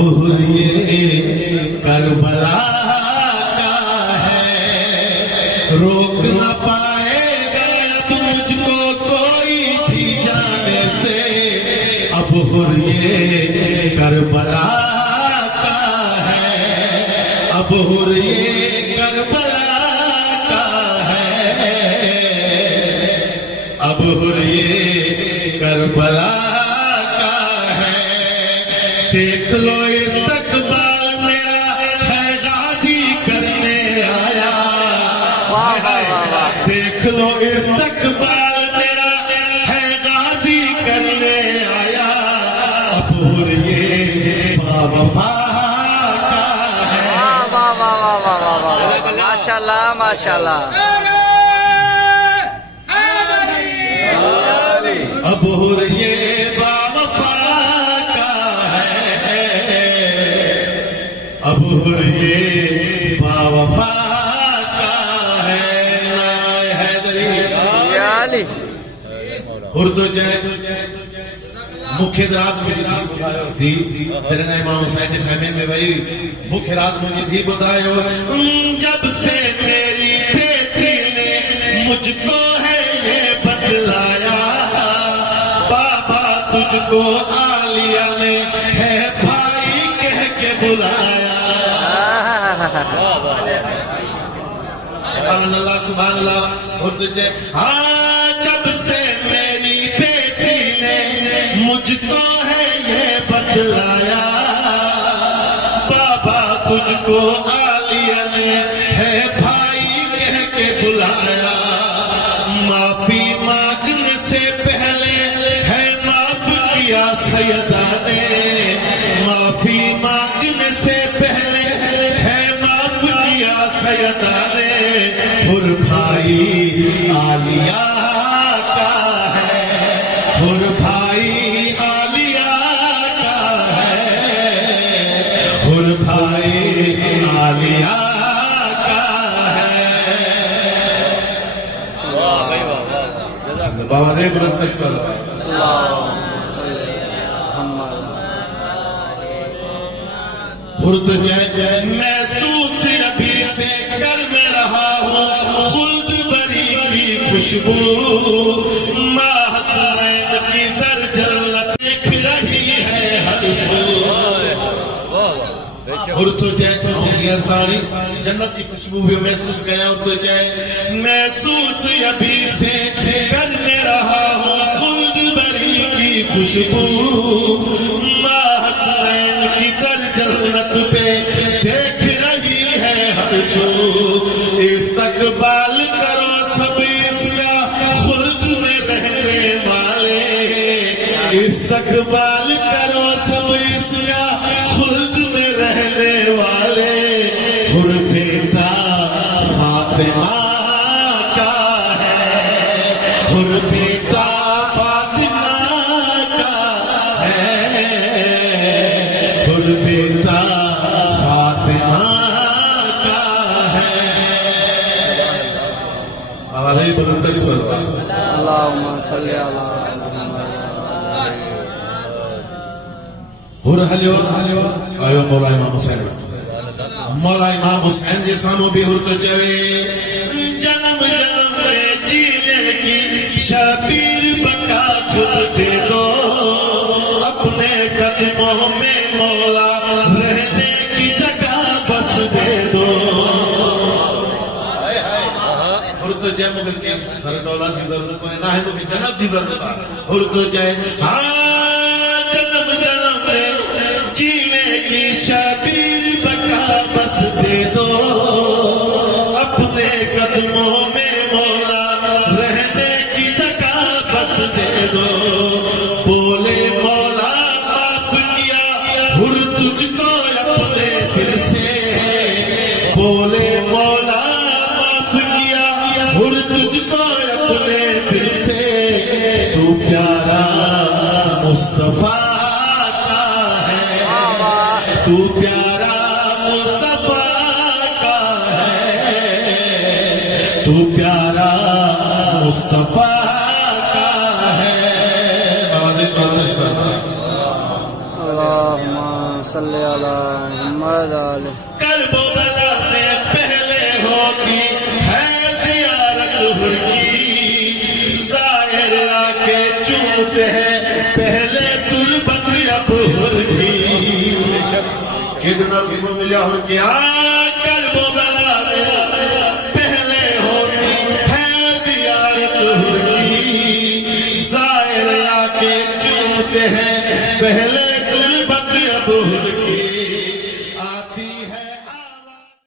हुर्रिये Karbala का है। रोक न पाएगा तुझको कोई भी जाने से, अब हुर्रिये करबला का है, अब हुर्रिये करबला का है, अब हुर्रिये करबला का है। देख लो इस्तकबाल मेरा है गाजी करने आया, देख लो इस्तकबाल मेरा है गाजी करने आया, अब हुर्रिये बावफा का है। माशाल्लाह माशाल्लाह। अब हुर्रिये बावफा का है, अब हुर्रिये बावफा का है। नाराए हैदरी उर्दू जय मुख्य रात दी तेरे ना इमाम हुसैन के खैमे में भाई मुख्य रात मुझे दी बतायो। जब से मेरी बेटी ने मुझको है ये बतलाया, बाबा तुझको आलिया ने है भाई कह के बुलाया। सुभान अल्लाह सुभान अल्लाह। उर्दू जय हाँ, जब से मेरी बेटी ने मुझको है ये बतलाया, बाबा तुझको आलिया ने है भाई कह के बुलाया। माफी मांगने से पहले है माफ किया सैयदा ने, माफी मांगने से पहले है माफ किया सैयदा ने। हुर भाई आलिया का है, हुर भाई आलिया का है, हुर भाई आलिया का है। बाबा दे बुलंद हुर्द जय जय महसूस अभी से कर में रहा हूँ खुल्द बरी की खुशबू, माँ हसनैन की दर जन्नत दिख रही है हर सू। हुर्द जय सारी जन्नत की खुशबू भी महसूस किया। हुर्द जय महसूस अभी से कर में रहा हूँ खुल्द बरी की खुशबू, माँ हसनैन की दर जन्नत पे देख रही है हर सू। इस्तकबाल करो सब इसका खुल्द में रहने वाले, इस्तकबाल करो सब इसका खुल्द में रहने वाले। हुर बेटा फातिमा का है, हुर बेटा फातिमा का है, हुर बेटा फातिमा का है। हमारे बुलंद अल्लाहुम्मा सल्ली अला हुर हलिवा आयो मौला इमाम हुसैन, मौला इमाम हुसैन जैसानो भी हुर तो चवे। जन्म जन्म में जीने की शबीर बका खुद दे दो, अपने कदमों में मौला रहने की जगह बस दे दो। हुर तो जय मुझे क्या सारे दौलत की जरूरत पड़े ना है, मुझे जन्नत की जरूरत है। हुर तो जय हाँ, जन्म जन्म में जीने की शबीर बका बस दे दो, अपने कदमों में मौला रहने की जगह बस दे दो। बोले मौला माफ किया हुर तुझको अपने दिल से, बोले मौला माफ किया हुर तुझको अपने दिल से। तू प्यारा मुस्तफा का है, तू प्यारा मुस्तफा का है, तू प्यारा मुस्तफा का है। अल्लाहुम्मा सल्ले अला मुहम्मद आले करबला में पहले होती है जियारत हुर की जाहिर आके चूमते हैं पहले तुरबत अब हुर की कितना किनको मिला हुर की करबला में पहले होती है जियारत हुर की जाहिर आके चूमते हैं पहले तुरबत अब हुर